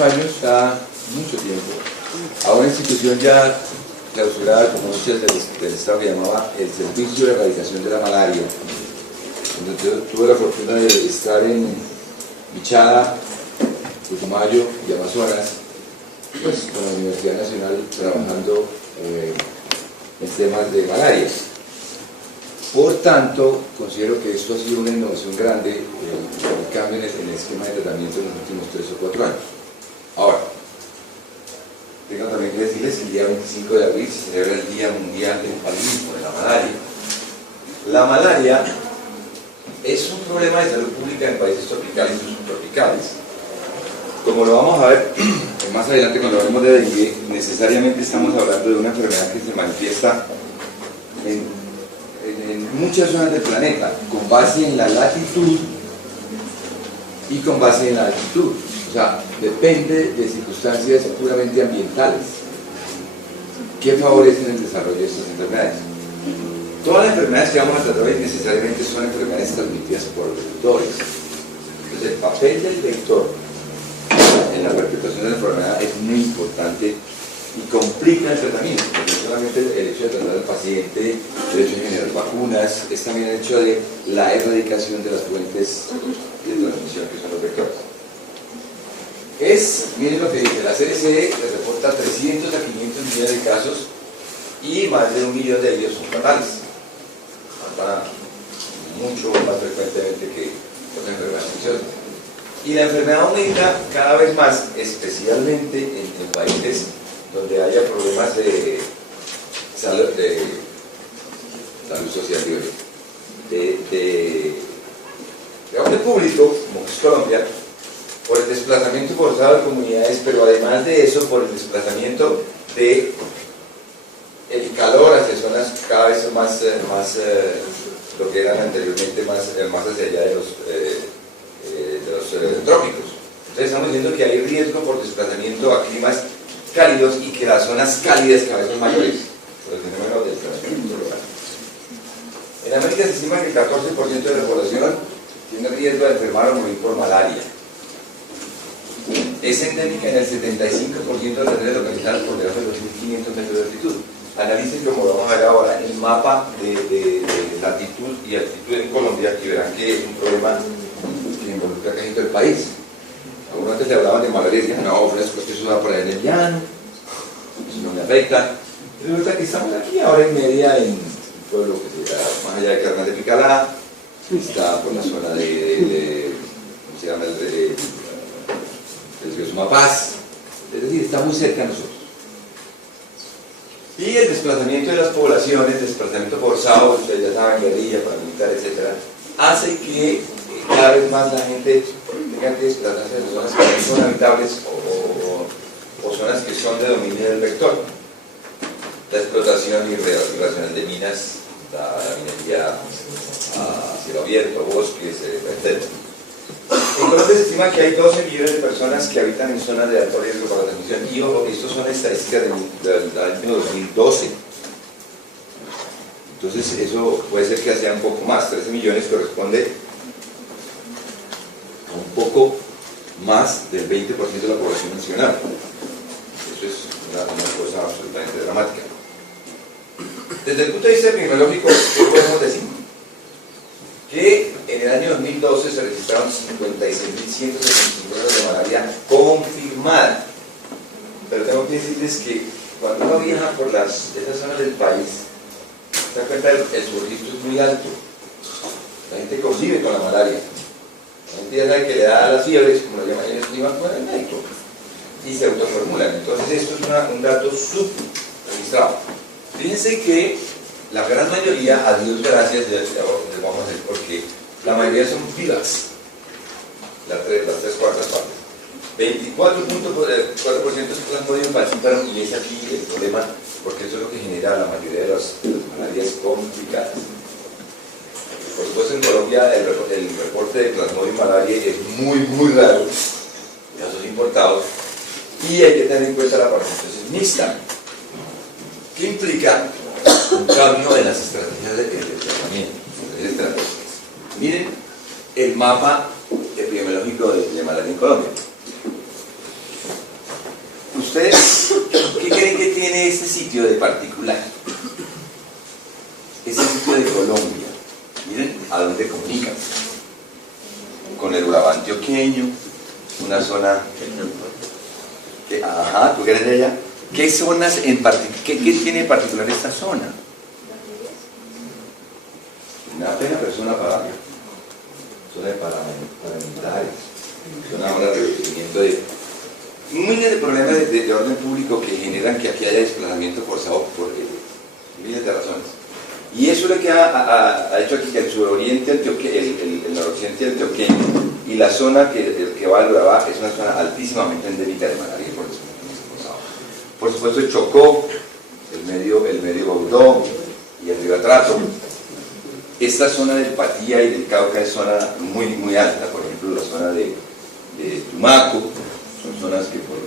muchos años, cada mucho tiempo, a una institución ya clausurada como muchas del Estado que llamaba el Servicio de Erradicación de la Malaria. Entonces, tuve la fortuna de estar en Bichada, Putumayo y Amazonas, pues con la Universidad Nacional trabajando en temas de malaria. Por tanto, considero que esto ha sido una innovación grande, el cambio en el esquema de tratamiento en los últimos 3 o 4 años. Ahora, tengo también que decirles que el día 25 de abril se celebra el Día Mundial del Paludismo, de la malaria. La malaria es un problema de salud pública en países tropicales y subtropicales. Como lo vamos a ver más adelante cuando hablemos de dengue, necesariamente estamos hablando de una enfermedad que se manifiesta en muchas zonas del planeta, con base en la latitud y con base en la altitud. O sea, depende de circunstancias puramente ambientales que favorecen el desarrollo de estas enfermedades. Todas las enfermedades que vamos a tratar hoy necesariamente son enfermedades transmitidas por vectores. Entonces, el papel del vector en la perpetuación de la enfermedad es muy importante y complica el tratamiento, porque no solamente el hecho de tratar al paciente, el hecho de generar vacunas, es también el hecho de la erradicación de las fuentes de transmisión que son los vectores. Miren lo que dice, la CDC reporta 300 a 500 millones de casos y más de 1 millón de ellos son fatales. Matan mucho más frecuentemente que otras enfermedades infecciosas. Y la enfermedad aumenta cada vez más, especialmente en países donde haya problemas de salud social, de orden público, como es Colombia, por el desplazamiento forzado de comunidades, pero además de eso, por el desplazamiento de el calor hacia zonas cada vez más lo que eran anteriormente más hacia allá de los trópicos. Entonces estamos diciendo que hay riesgo por desplazamiento a climas cálidos y que las zonas cálidas cada vez son mayores por el fenómeno del calentamiento global. En América se estima que el 14% de la población tiene riesgo de enfermar o morir por malaria. Es endémica en el 75% de las áreas localizadas por debajo de 2.500 metros de altitud. Analicen, como lo vamos a ver ahora, el mapa de latitud y altitud en Colombia y verán que es un problema que involucra casi todo el país. Algunos antes le hablaban de malaria y decían, no, porque eso va por ahí en el llano, eso no me afecta. Y resulta que estamos aquí a hora y media en un pueblo que se llama más allá de Carnal de Picalá, está por la zona ¿cómo se llama? El río Sumapaz, es decir, está muy cerca a nosotros. Y el desplazamiento de las poblaciones, desplazamiento forzado, ustedes ya saben, guerrilla, paramilitar, etc., hace que cada vez más la gente tenga que desplazarse de zonas que no son habitables o zonas que son de dominio del vector. La explotación irracional de minas, la minería a cielo abierto, bosques, etc. En Colombia se estima que hay 12 millones de personas que habitan en zonas de alto riesgo para la transmisión. Y ojo, estas son estadísticas del año 2012. Entonces eso puede ser que sea un poco más. 13 millones corresponde a un poco más del 20% de la población nacional. Eso es una cosa absolutamente dramática. Desde el punto de vista epidemiológico, ¿qué podemos decir? Que en el año 2012 se registraron 56.175 casos de malaria confirmada. Pero tengo que decirles que cuando uno viaja por esas zonas del país, se da cuenta que su registro es muy alto. La gente convive con la malaria. La gente ya sabe que le da las fiebres, como lo llaman en el clima, con el médico. Y se autoformulan. Entonces esto es un dato subregistrado. Fíjense que la gran mayoría, a Dios gracias, les vamos a decir porque la mayoría son vivas, las 3/4 partes. 24.4% es plasmodium falciparum y es aquí el problema, porque eso es lo que genera la mayoría de las malarias complicadas. Por supuesto, en Colombia el reporte de Plasmodium malariae es muy raro, casos importados, y hay que tener en cuenta la participación mixta, que implica un cambio en las estrategias de tratamiento. Miren el mapa epidemiológico de malaria en Colombia. ¿Ustedes qué creen que tiene este sitio de particular? Este sitio de Colombia. Miren a dónde comunica. Con el Urabá antioqueño, una zona que, ajá, ¿tú eres de allá? ¿Qué zonas en particular, qué tiene en particular esta zona? Una pena, pero es una zona de paramilitares, zona ahora de requerimiento de miles de problemas de orden público que generan que aquí haya desplazamiento forzado por miles de razones. Y eso es lo que ha hecho aquí que el suroriente antioqueño, el noroccidente antioqueño y la zona que va al Urabá es una zona altísimamente endémica de malaria por eso. Por supuesto el Chocó, el medio Baudó y el río Atrato. Esta zona del Patía y del Cauca es zona muy, muy alta, por ejemplo la zona de Tumaco, son zonas que por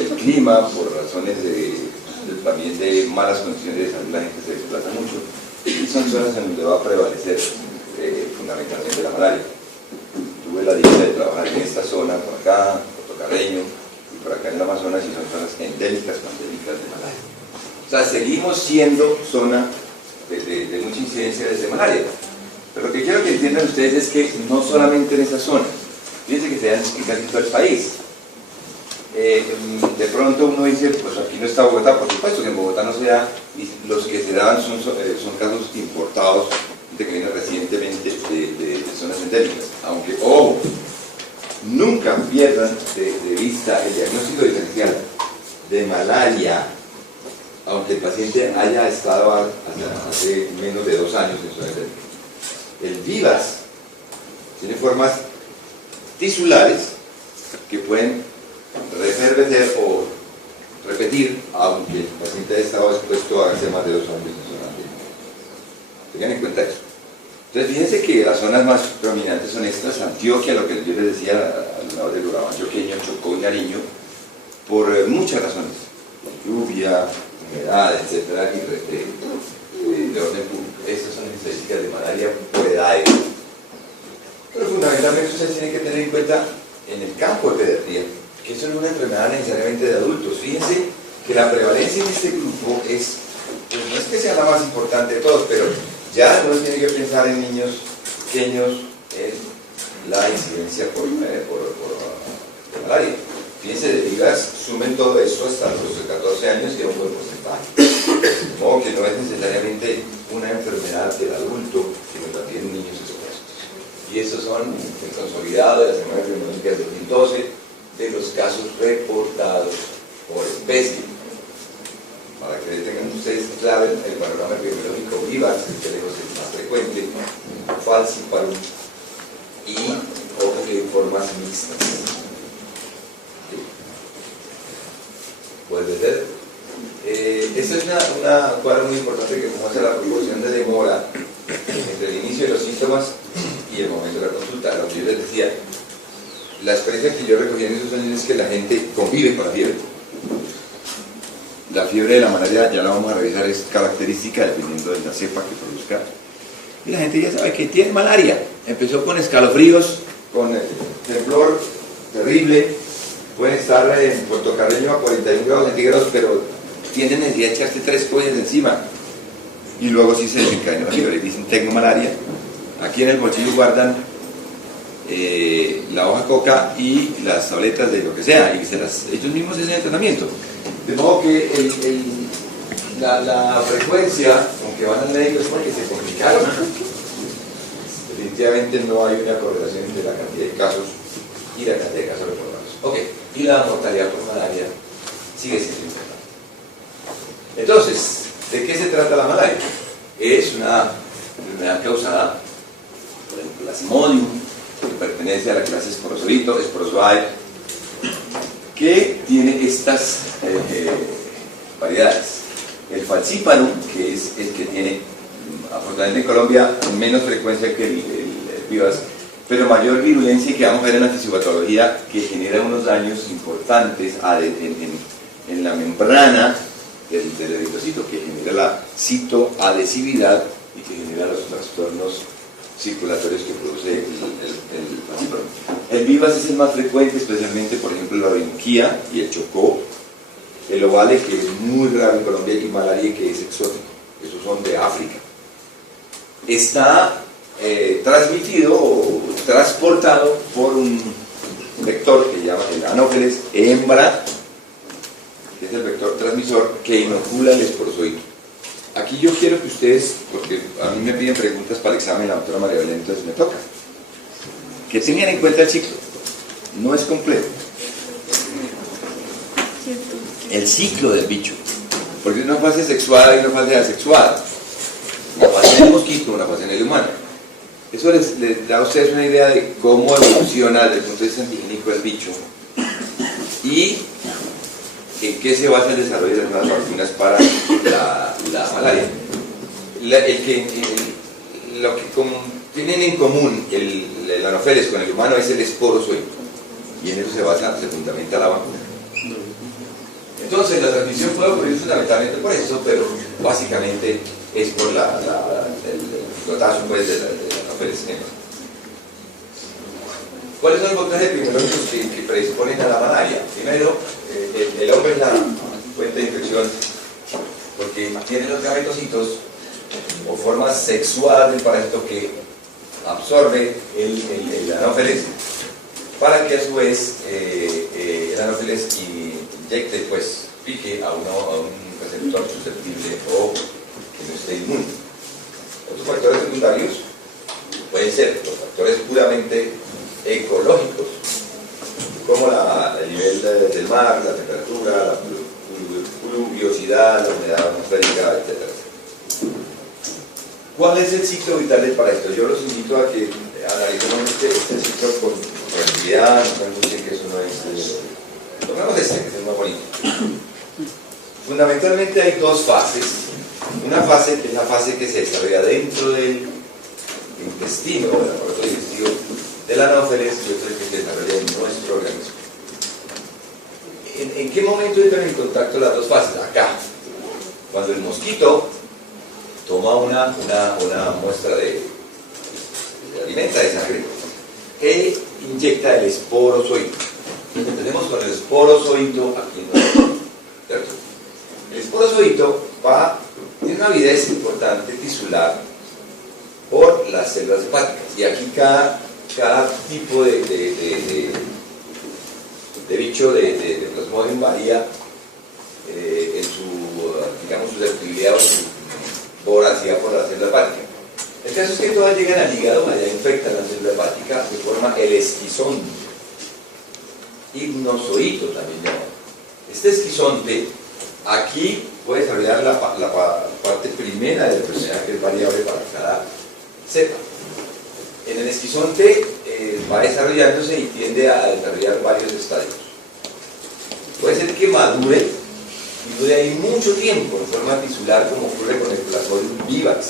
el clima, por razones también de malas condiciones de salud, la gente se desplaza mucho, y son zonas en donde va a prevalecer fundamentalmente la malaria. Tuve la dicha de trabajar en esta zona, por acá, Puerto Carreño, y por acá en el Amazonas, y son zonas endémicas, pandémicas de malaria. O sea, seguimos siendo zona de mucha incidencia de malaria. Pero lo que quiero que entiendan ustedes es que no solamente en esa zona, fíjense que se dan en casi todo el país. De pronto uno dice, pues aquí no está Bogotá, por supuesto que en Bogotá no se da, y los que se daban son casos importados de que vienen recientemente de zonas endémicas. Aunque, ojo, nunca pierdan de vista el diagnóstico diferencial de malaria, aunque el paciente haya estado hasta hace menos de 2 años en zona endémica. El VIVAS tiene formas tisulares que pueden reverdecer o repetir, aunque el paciente haya estado expuesto a hace más de 2 años en zona endémica. Tengan en cuenta eso. Entonces, fíjense que las zonas más prominentes son estas: Antioquia, lo que yo les decía, al lado del Urabá antioqueño, Chocó y Nariño, por muchas razones: lluvia, humedad, etcétera, y de orden público. Estas son estadísticas de malaria por edades. Pero fundamentalmente ustedes tienen que tener en cuenta en el campo de pediatría que eso no es una enfermedad necesariamente de adultos. Fíjense que la prevalencia en este grupo es, pues no es que sea la más importante de todos, pero ya uno tiene que pensar en niños pequeños en la incidencia por malaria. Fíjense, de vidas, sumen todo esto hasta los 14 años y a un buen porcentaje. Como que no es necesariamente una enfermedad del adulto, sino también niños expuestos. Y estos son el consolidado de la Semana Epidemiológica del 2012 de los casos reportados por especie. Para que tengan ustedes claro el panorama epidemiológico, VIVAS, que lejos es más frecuente, falciparum y formas mixtas. Puede ser. Esta es una cuadra muy importante que muestra la proporción de demora entre el inicio de los síntomas y el momento de la consulta. Lo que yo les decía, la experiencia que yo recogí en esos años es que la gente convive con la fiebre. La fiebre de la malaria, ya la vamos a revisar, es característica dependiendo de la cepa que produzca. Y la gente ya sabe que tiene malaria. Empezó con escalofríos, con temblor terrible. Pueden estar en Puerto Carreño a 41 grados centígrados, pero tienen necesidad de echarse 3 collas encima. Y luego sí se desencadena la fiebre. Dicen tecnomalaria. Aquí en el bolsillo guardan la hoja coca y las tabletas de lo que sea, y ellos mismos hacen el tratamiento. De modo que la frecuencia con que van al médico es porque se complicaron. Definitivamente no hay una correlación entre la cantidad de casos y la cantidad de casos reportados. Ok, y la mortalidad por malaria sigue siendo importante. Entonces, ¿de qué se trata la malaria? Es una enfermedad causada por el Plasmodium, que pertenece a la clase Sporozoae, que tiene estas variedades. El falciparum, que es el que tiene, afortunadamente en Colombia, menos frecuencia que el VIVAS, pero mayor virulencia, y que vamos a ver en la fisiopatología, que genera unos daños importantes en la membrana del eritrocito, que genera la citoadhesividad y que genera los trastornos circulatorios que produce el falciparum. El VIVAS es el más frecuente, especialmente, por ejemplo, la Orinoquía y el Chocó, el ovale, que es muy raro en Colombia, y malaria, que es exótico, esos son de África. Está transmitido o transportado por un vector que llama el Anopheles hembra, que es el vector transmisor que inocula el esporozoito. Aquí yo quiero que ustedes, porque a mí me piden preguntas para el examen, la doctora María Belén, entonces me toca, que tengan en cuenta el ciclo. No es completo. El ciclo del bicho. Porque hay una fase sexual y una fase asexual. Una fase en el mosquito, una fase en el humano. Eso les da a ustedes una idea de cómo evoluciona desde el punto de vista antigénico el bicho y en qué se basa el desarrollo de las nuevas vacunas para la malaria. Lo que tienen en común el Anopheles con el humano es el esporozoito, y en eso se fundamenta la vacuna. Entonces la transmisión puede ocurrir fundamentalmente por eso, pero básicamente es por el picotazo pues, del Anopheles hembra. ¿Cuáles son los factores epidemiológicos que predisponen a la malaria? Primero, el hombre es la fuente de infección porque tiene los gametocitos o formas sexuadas del parásito que absorbe el Anopheles para que a su vez el Anopheles inyecte, pues, pique a un receptor susceptible o que no esté inmune. Otros factores secundarios pueden ser los factores puramente ecológicos, como el nivel del mar, la temperatura, la pluviosidad, la humedad atmosférica, etc. ¿Cuál es el ciclo vital del parásito? Yo los invito a que analicemos este ciclo con tranquilidad, no pensemos que eso no es... tomemos este, que es más bonito. Fundamentalmente hay dos fases. Una fase que es la fase que se desarrolla dentro del intestino, del aparato digestivo del Anopheles, y otra que se desarrolla en nuestro organismo. ¿En qué momento entran en contacto las dos fases? Acá. Cuando el mosquito toma una muestra de alimenta de sangre e inyecta el esporozoito. Empecemos con el esporozoito aquí en nosotros, ¿cierto? El esporozoito tiene una avidez importante tisular por las células hepáticas, y aquí cada tipo de bicho de Plasmodium varía en su, digamos, susceptibilidad o su voracidad por la célula hepática. El caso es que todas llegan al hígado, allá infectan la célula hepática, se forma el esquizón, hipnozoito también llamado. Este esquizonte aquí puede desarrollar la parte primera de la enfermedad, que es variable para cada cepa. En el esquizonte va desarrollándose y tiende a desarrollar varios estadios. Puede ser que madure y dure ahí mucho tiempo en forma tisular, como ocurre con el Plasmodium vivax,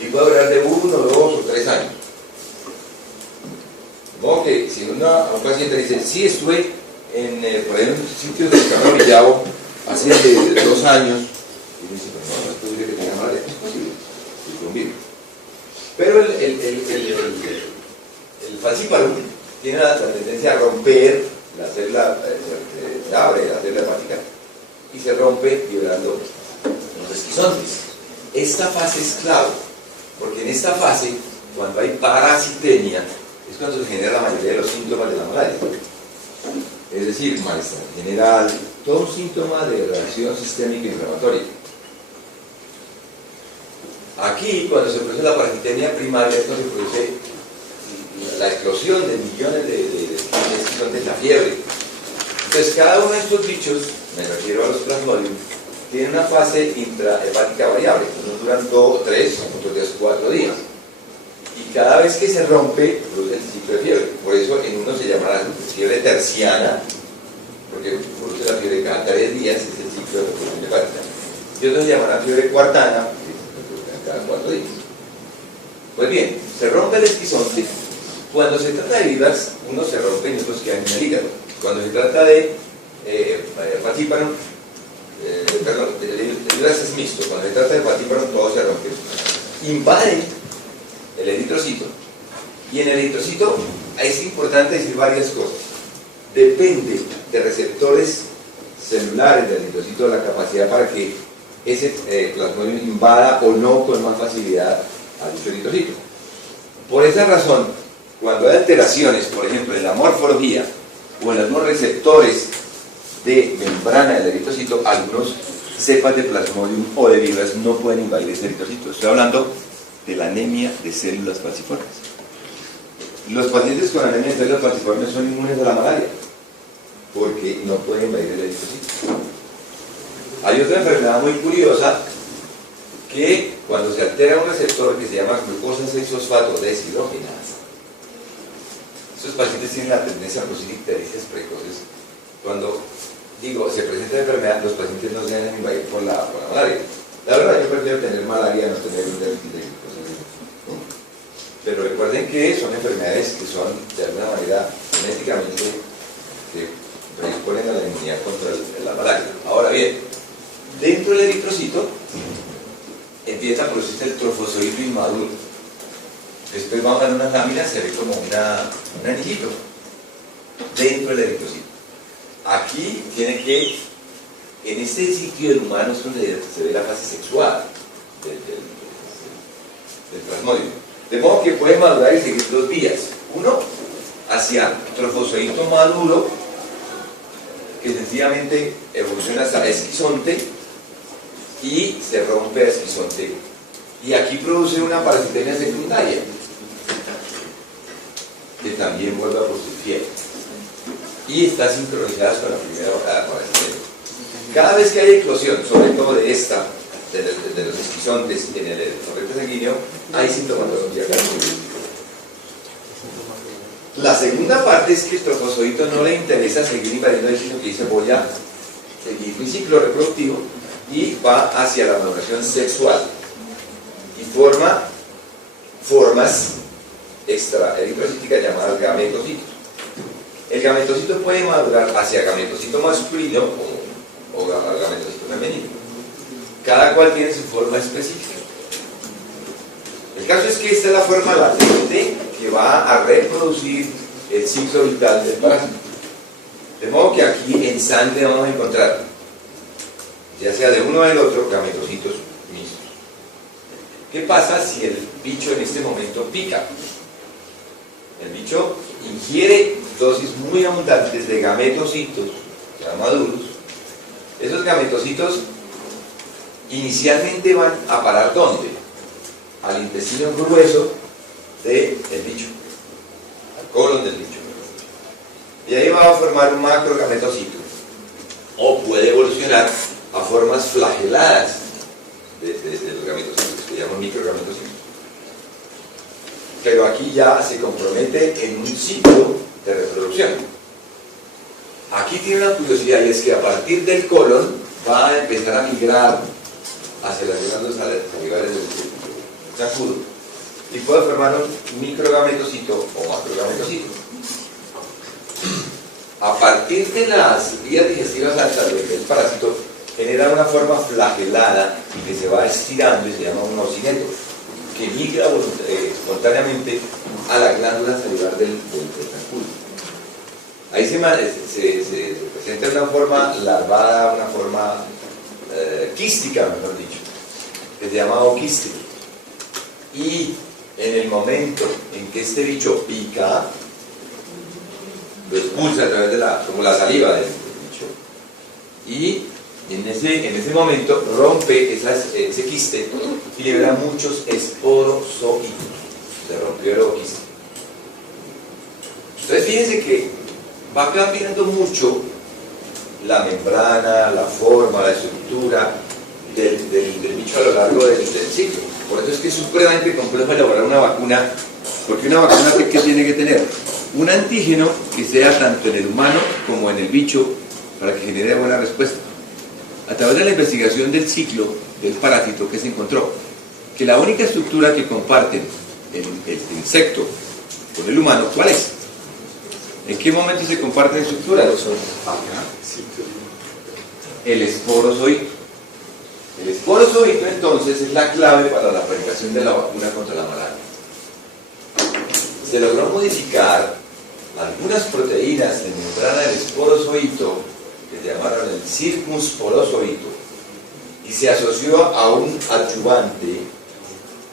y puede durar de 1, 2 o 3 años. De modo que si a un paciente le dice, sí, estuve por ahí en un sitio de Carlos Villavo hace 2 años, y me dice, no es posible que tenga malaria. Es posible, es un virus. Pero el falciparum tiene la tendencia a romper la célula, se abre la célula hepática y se rompe violando los esquizontes. Esta fase es clave, porque en esta fase, cuando hay parasitemia, es cuando se genera la mayoría de los síntomas de la malaria. Es decir, malestar general, todo un síntoma de reacción sistémica inflamatoria. Aquí, cuando se produce la parasitemia primaria, esto se produce la explosión de millones de esquizontes, la fiebre. Entonces, cada uno de estos bichos, me refiero a los Plasmodium, tiene una fase intrahepática variable. Unos duran 2, 3, otros días 4 días. Y cada vez que se rompe, produce el ciclo de fiebre. Por eso en uno se llama la fiebre terciana, porque produce la fiebre cada 3 días, es el ciclo de reproducción hepática. Y otros se llaman la fiebre cuartana, cada 4 días. Pues bien, se rompe el esquizonte. Cuando se trata de vivax, unos se rompen y otros quedan en el hígado. Cuando se trata de falciparum, perdón, el vivax es mixto. Cuando se trata de falciparum, todo se rompe. Invade el eritrocito. Y en el eritrocito es importante decir varias cosas. Depende de receptores celulares del eritrocito la capacidad para que ese plasmodium invada o no con más facilidad a dicho eritrocito. Por esa razón, cuando hay alteraciones, por ejemplo, en la morfología o en los receptores de membrana del eritrocito, algunos cepas de plasmodium o de virus no pueden invadir ese eritrocito. Estoy hablando de la anemia de células falciformes. Los pacientes con anemia de células falciformes son inmunes a la malaria porque no pueden invadir el eritrocito. Hay otra enfermedad muy curiosa que cuando se altera un receptor que se llama glucosa 6-fosfato deshidrogenasa, esos pacientes tienen la tendencia a producir ictericias precoces. Cuando se presenta la enfermedad, los pacientes no se deben invadir por la malaria. La verdad, yo prefiero tener malaria a no tener un déficit de glucosa, ¿no? Pero recuerden que son enfermedades que son, de alguna manera, genéticamente, que predisponen a la inmunidad contra la malaria. Ahora bien, dentro del eritrocito empieza a producirse el trofozoito inmaduro. Después vamos a ver unas láminas, se ve como un anillito dentro del eritrocito. Aquí tiene que, en este sitio del humano es donde se ve la fase sexual del plasmodium. De modo que puede madurar y seguir dos vías. Uno, hacia trofozoito maduro, que sencillamente evoluciona hasta esquizonte y se rompe a esquizonte. Y aquí produce una parasitemia secundaria, que también vuelve a producir fiebre. Y está sincronizada con la primera parasitemia. Cada vez que hay eclosión, sobre todo de los esquizontes en el torrente sanguíneo, hay sintomatología cardiológica. La segunda parte es que el trofozoito no le interesa seguir invadiendo el sino que dice voy a seguir mi ciclo reproductivo y va hacia la maduración sexual y forma formas extraeritrocíticas llamadas gametocitos. El gametocito puede madurar hacia gametocito masculino o gametocito femenino. Cada cual tiene su forma específica. El caso es que esta es la forma latente que va a reproducir el ciclo vital del parásito. De modo que aquí en sangre vamos a encontrar, ya sea de uno o del otro, gametocitos mixtos. ¿Qué pasa si el bicho en este momento pica? El bicho ingiere dosis muy abundantes de gametocitos ya maduros. Esos gametocitos inicialmente van a parar ¿dónde? Al intestino grueso del bicho, al colon del bicho. Y ahí va a formar un macrogametocito. O puede evolucionar a formas flageladas de los gametocitos, que llaman microgametocitos. Pero aquí ya se compromete en un ciclo de reproducción. Aquí tiene una curiosidad y es que a partir del colon va a empezar a migrar hacia las glándulas salivales del sacudo y puede formar un microgametocito o macrogametocito. A partir de las vías digestivas altas del parásito genera una forma flagelada que se va estirando y se llama un ocineto, que migra espontáneamente a la glándula salivar del sacudo. Ahí se presenta una forma larvada, una forma quística, mejor dicho, que se llama oquiste. Y en el momento en que este bicho pica, lo expulsa a través de como la saliva del bicho, y en ese momento rompe ese quiste y libera muchos esporozoitos. Se rompió el oquiste. Entonces fíjense que va cambiando mucho la membrana, la forma, la estructura del bicho a lo largo del ciclo. Por eso es que es supremamente complejo elaborar una vacuna, porque una vacuna ¿qué tiene que tener? Un antígeno que sea tanto en el humano como en el bicho para que genere buena respuesta. A través de la investigación del ciclo del parásito que se encontró que la única estructura que comparten el insecto con el humano, ¿cuál es? ¿En qué momento se comparten estructuras? El esporozoito. El esporozoito entonces es la clave para la fabricación de la vacuna contra la malaria. Se logró modificar algunas proteínas en membrana del esporozoito que se llamaron el circunsporozoito y se asoció a un adyuvante